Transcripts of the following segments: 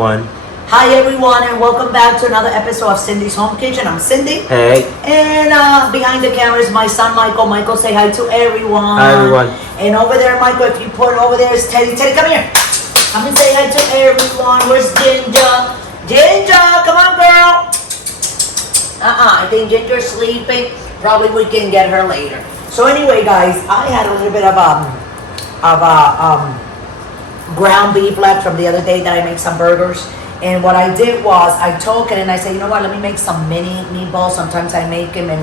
One. Hi everyone, and welcome back to another episode of Cindy's Home Kitchen. I'm Cindy. Hey. And behind the camera is my son Michael. Michael, say hi to everyone. Hi everyone. And over there, Michael, if you put over there is Teddy. Teddy, come here. Come and say hi to everyone. Where's Ginger? Ginger, come on, girl. I think Ginger's sleeping. Probably we can get her later. So anyway, guys, I had a little bit of ground beef left from the other day that I made some burgers. And what I did was I took it and I said, you know what, let me make some mini meatballs. Sometimes I make them and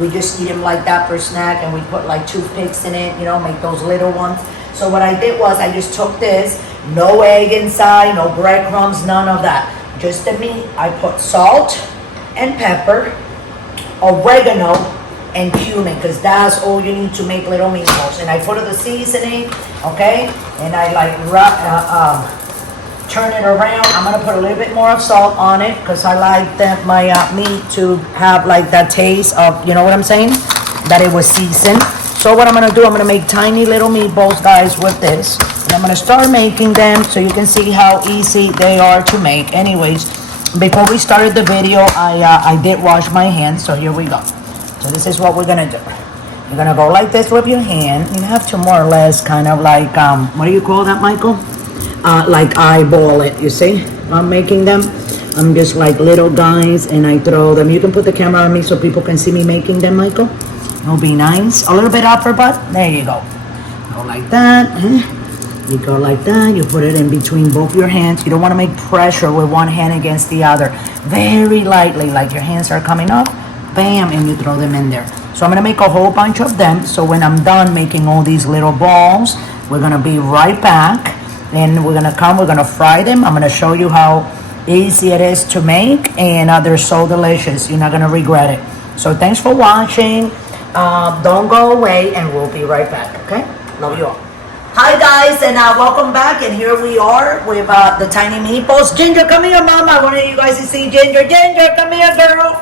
we just eat them like that for a snack, and we put like toothpicks in it, you know, make those little ones. So what I did was I just took this, no egg inside, no breadcrumbs, none of that. Just the meat. I put salt and pepper, oregano, and cumin, because that's all you need to make little meatballs. And I put the seasoning, okay, and I like turn it around. I'm gonna put a little bit more of salt on it because I like that my meat to have like that taste of, you know what I'm saying, that it was seasoned. So what I'm gonna do, I'm gonna make tiny little meatballs, guys, with this, and I'm gonna start making them so you can see how easy they are to make. Anyways, before we started the video, I did wash my hands, so here we go. So this is what we're gonna do. You're gonna go like this with your hand. You have to more or less kind of like what do you call that, Michael? Like eyeball it, you see? I'm making them. I'm just like little guys, and I throw them. You can put the camera on me so people can see me making them, Michael. It'll be nice. A little bit upper butt. There you go. Go like that. You go like that. You put it in between both your hands. You don't want to make pressure with one hand against the other. Very lightly, like your hands are coming up. Bam, and you throw them in there. So I'm gonna make a whole bunch of them. So when I'm done making all these little balls, we're gonna be right back. And we're gonna fry them. I'm gonna show you how easy it is to make, and they're so delicious. You're not gonna regret it. So thanks for watching. Don't go away, and we'll be right back, okay? Love you all. Hi guys, and welcome back, and here we are with the tiny meatballs. Ginger, come here, mama. I want you guys to see Ginger. Ginger, come here, girl.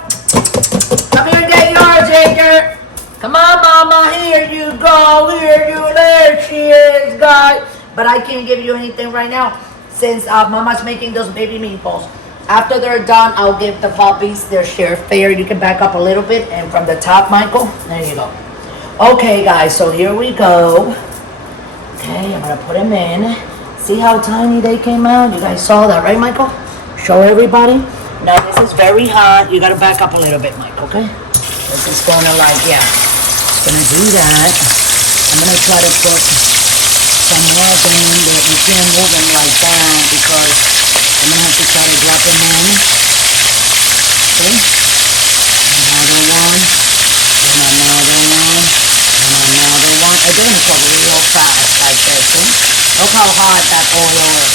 Come here and get yours, Ginger. Come on, mama. Here you go. There she is, guys. But I can't give you anything right now since mama's making those baby meatballs. After they're done, I'll give the puppies their share fair. You can back up a little bit, and from the top, Michael, there you go. Okay, guys, so here we go. Okay, I'm gonna put them in. See how tiny they came out? You guys saw that, right, Michael? Show everybody. Now, this is very hot. You gotta back up a little bit, Michael, okay? This is gonna like, yeah, it's gonna do that. I'm gonna try to put some more of them in there. You can't move them like that because I'm gonna have to try to drop them in. Okay? Another one, and another one, and another one. I didn't cook real fast like this. See? Look how hot that oil is.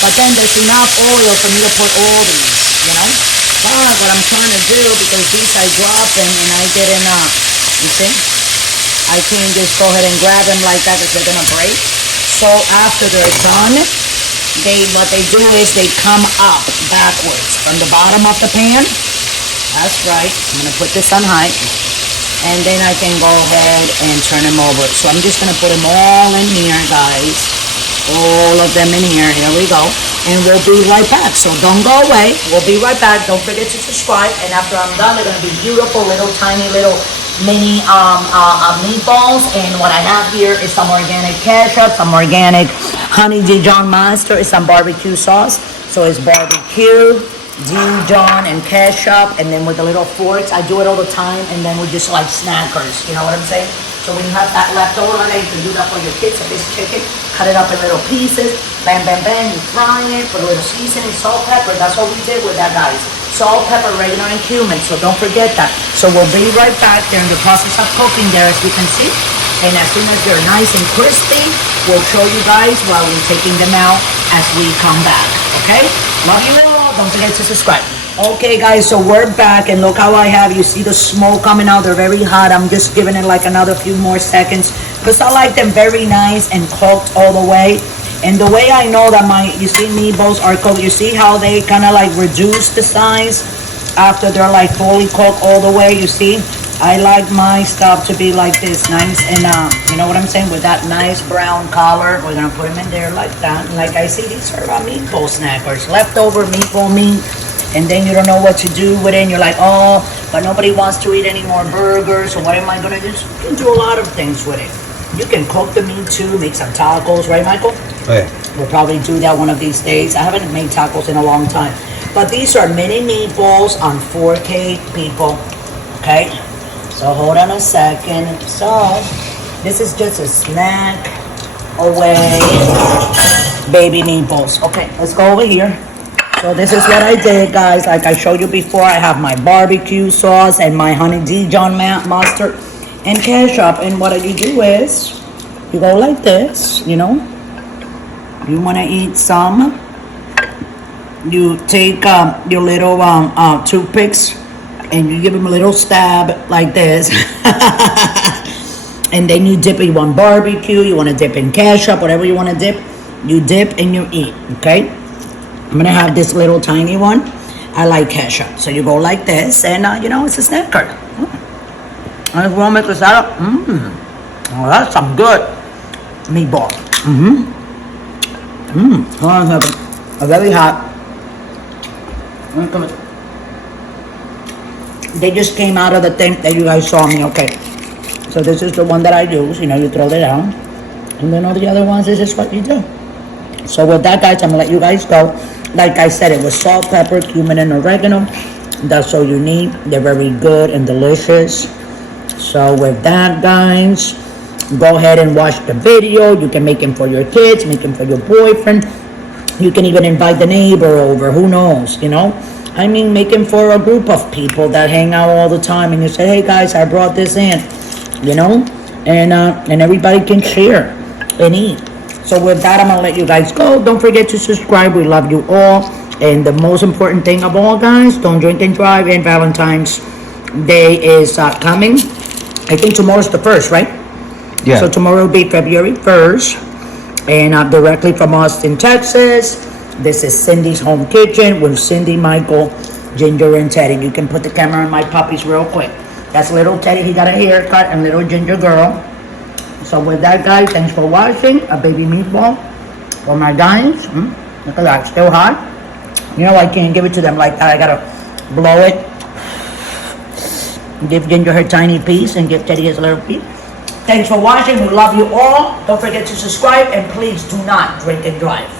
But then there's enough oil for me to put all these, you know? But what I'm trying to do, because these I drop them and I didn't, you see? I can't just go ahead and grab them like that because they're gonna break. So after they're done, what they do is they come up backwards from the bottom of the pan. That's right. I'm gonna put this on high, and then I can go ahead and turn them over. So I'm just gonna put them all in here, guys. All of them in here. Here we go. And we'll be right back. So don't go away. We'll be right back. Don't forget to subscribe. And after I'm done, they're gonna be beautiful little tiny little mini meatballs. And what I have here is some organic ketchup, some organic honey Dijon mustard, some barbecue sauce. So it's barbecue, Dijon, and ketchup, and then with the little forks, I do it all the time, and then we just like snackers, you know what I'm saying? So when you have that left over, you can do that for your kids. So this chicken, cut it up in little pieces, bam, bam, bam, you fry it, put a little seasoning, salt, pepper. That's what we did with that, guys. Salt, pepper, oregano, and cumin, so don't forget that. So we'll be right back. They're in the process of cooking there, as you can see. And as soon as they're nice and crispy, we'll show you guys while we're taking them out as we come back, okay? Love you all. Don't forget to subscribe. Okay, guys, so we're back, and look how I have, you see the smoke coming out. They're very hot. I'm just giving it like another few more seconds because I like them very nice and cooked all the way. And the way I know that you see meatballs are cooked, you see how they kind of like reduce the size after they're like fully cooked all the way, you see? I like my stuff to be like this, nice and you know what I'm saying, with that nice brown color. We're gonna put them in there like that. And like I see, these are meatball snackers, leftover meatball meat, and then you don't know what to do with it. And you're like, oh, but nobody wants to eat any more burgers. So what am I gonna do? You can do a lot of things with it. You can cook the meat too, make some tacos, right, Michael? Oh, yeah. We'll probably do that one of these days. I haven't made tacos in a long time. But these are mini meatballs on 4K, people. Okay? So hold on a second. So this is just a snack away baby meatballs. Okay, let's go over here. So this is what I did, guys. Like I showed you before, I have my barbecue sauce and my honey Dijon mustard and ketchup. And what you do is you go like this, you know. You want to eat some, you take your little toothpicks and you give them a little stab like this. And then you dip it. You want barbecue, you want to dip in ketchup, whatever you want to dip, you dip and you eat. Okay, I'm gonna have this little tiny one. I like ketchup, so you go like this, and you know, it's a snacker. I just want to make this out. Oh, that's some good meatball. A very hot. They just came out of the thing that you guys saw me. Okay, so this is the one that I use. You know, you throw it down, and then all the other ones, this is what you do. So with that, guys, I'm gonna let you guys go. Like I said, it was salt, pepper, cumin, and oregano. That's all you need. They're very good and delicious. So with that, guys, go ahead and watch the video. You can make them for your kids, make them for your boyfriend. You can even invite the neighbor over. Who knows, you know? I mean, make them for a group of people that hang out all the time. And you say, hey, guys, I brought this in, you know? And everybody can share and eat. So with that, I'm going to let you guys go. Don't forget to subscribe. We love you all. And the most important thing of all, guys, don't drink and drive. And Valentine's Day is coming. I think tomorrow's the 1st, right? Yeah. So tomorrow will be February 1st. And directly from Austin, Texas. This is Cindy's Home Kitchen with Cindy, Michael, Ginger, and Teddy. You can put the camera on my puppies real quick. That's little Teddy. He got a haircut, and little Ginger girl. So with that, guys, thanks for watching. A baby meatball for my guys. Look at that, still hot. You know, I can't give it to them like that. I gotta blow it. Give Ginger her tiny piece and give Teddy his little piece. Thanks for watching. We love you all. Don't forget to subscribe, and please do not drink and drive.